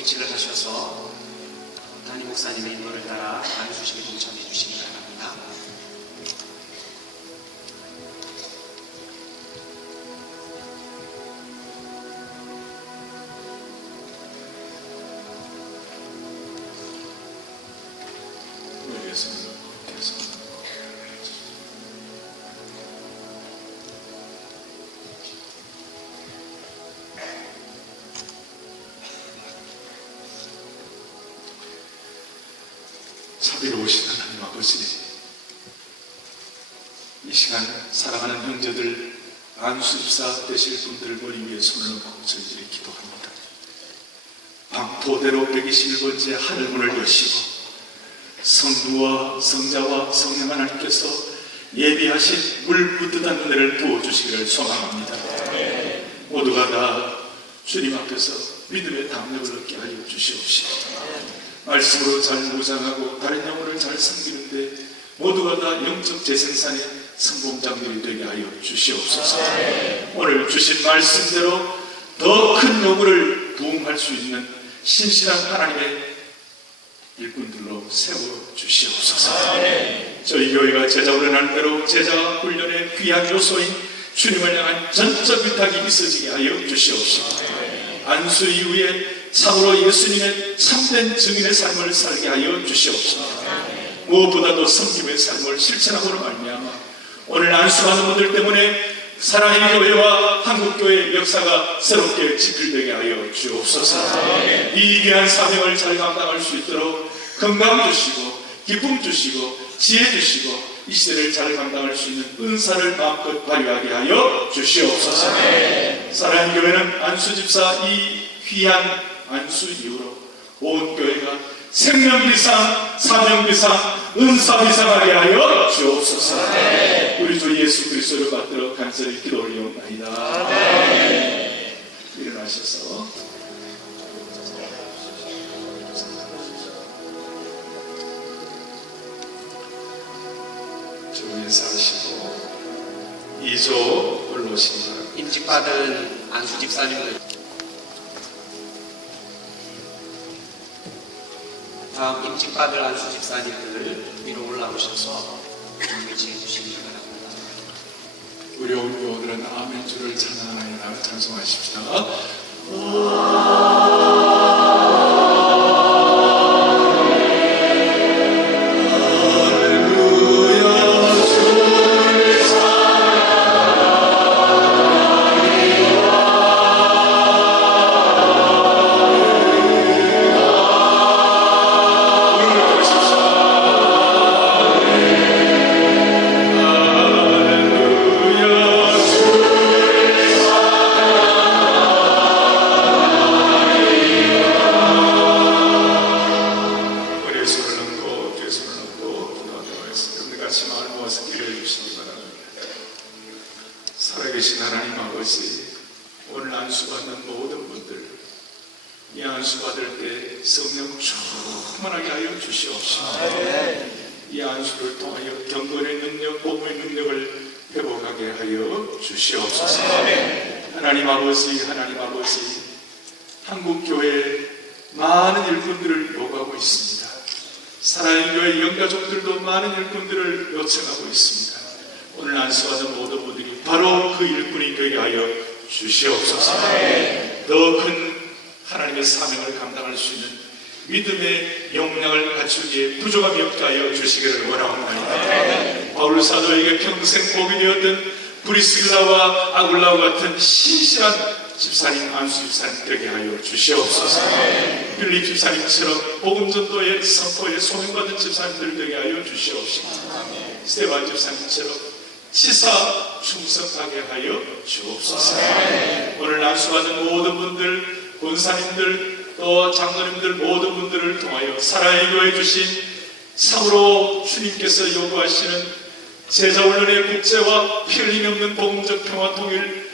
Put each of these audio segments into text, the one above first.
정위치를 하셔서 담임 목사님의 인도를 따라 안수식에 동참해 주시기 바랍니다. 우리 예수님께 자비로우신 하나님 아버지. 이 시간 사랑하는 형제들 안수집사 되실 분들을 머리 위에 손을 얹고 저희들이 기도합니다. 방포대로 121번째 하늘문을 여시고 성부와 성자와 성령 하나님께서 예비하신 물 붓듯한 은혜를 부어주시기를 소망합니다. 모두가 다 주님 앞에서 믿음의 담력을 얻게 하여 주시옵시고 말씀으로 잘 무장하고 다른 영혼을 잘 섬기는데 모두가 다 영적 재생산의 성공장들이 되게 하여 주시옵소서 오늘 주신 말씀대로 더 큰 영혼을 부흥할 수 있는 신실한 하나님의 일꾼들로 세워 주시옵소서. 저희 교회가 제자 훈련하는 대로 제자 훈련의 귀한 요소인 주님을 향한 전적 위탁이 있어지게 하여 주시옵시고 안수 이후에 참으로 예수님의 참된 증인의 삶을 살게 하여 주시옵시고 무엇보다도 섬김의 삶을 실천하고로 말미암아 오늘 안수하는 분들 때문에 사랑의 교회와 한국교회의 역사가 새롭게 지필되게 하여 주옵소서. 이 귀한 사명을 잘 감당할 수 있도록 건강 주시고 기쁨 주시고 지혜 주시고 이 시대를 잘 감당할 수 있는 은사를 마음껏 발휘하게 하여 주시옵소서. 사랑의 교회는 안수집사 이 귀한 안수 이후로 온 교회가 생명비상, 사명비상, 은사비상하게 하여 주옵소서. 우리 주 예수 그리스도를 받들어 간절히 기도 올리옵나이다. 일어나셔서 주 인사하시고 2조 올라오시기 바랍니다. 임직받은 안수 집사님들 다음 임직받을 안수 집사님들 위로 올라오셔서 위치해 주시기 바랍니다. 우리 오늘은 아멘 주를 찬양하나이다 찬송하십시다. 안수받는 모든 분들 이 안수받을 때 성령 충만하게 하여 주시옵시고 이 안수를 통하여 경건의 능력, 복음의 능력을 회복하게 하여 주시옵소서 하나님 아버지 하나님 아버지 한국교회 많은 일꾼들을 요구하고 있습니다. 사랑의 교회 영가족들도 많은 일꾼들을 요청하고 있습니다. 오늘 안수하는 모든 분들이 바로 그 일꾼이 되게 하여 주시옵소서. 더 큰 하나님의 사명을 감당할 수 있는 믿음의 역량을 갖추기에 부족함이 없게 하여 주시기를 원하옵나이다. 바울 사도에게 평생 복이 되었던 브리스길라와 아굴라와 같은 신실한 집사님 안수 집사님 되게 하여 주시옵소서. 빌립 집사님처럼 복음 전도의 선포에 소명받은 집사님들 되게 하여 주시옵시고 스테반 집사님처럼 치사 충성하게 하여 주옵소서. 오늘 안수하는 모든 분들, 권사님들, 또 장로님들 모든 분들을 통하여 살아의 교회 주신 참으로 주님께서 요구하시는 제자 훈련의 국제와 피 흘림 없는 복음적 평화 통일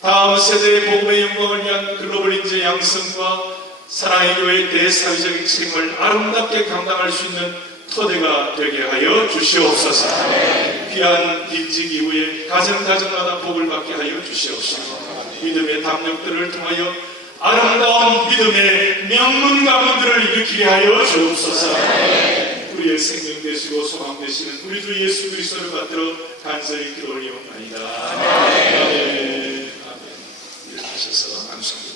다음 세대의 복음의 영광을 위한 글로벌 인재 양성과 사랑의 교회의 대사회적인 책임을 아름답게 감당할 수 있는 토대가 되게 하여 주시옵소서. 귀한 일직 이후에 가정 가정마다 복을 받게 하여 주시옵소서. 믿음의 담력들을 통하여 아름다운 믿음의 명문가분들을 일으키게 하여 주옵소서. 우리의 생명 되시고 소망 되시는 우리 주 예수 그리스도를 받들어 간절히 기도 올리옵나이다. 아멘. 아멘. 일어나셔서 안성부들과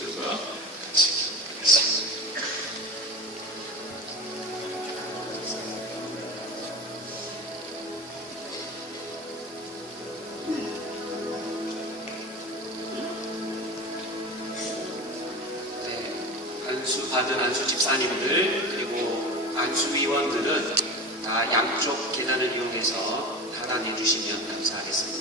안수 받은 안수 집사님들 그리고 안수위원들은 다 양쪽 계단을 이용해서 하단해 주시면 감사하겠습니다.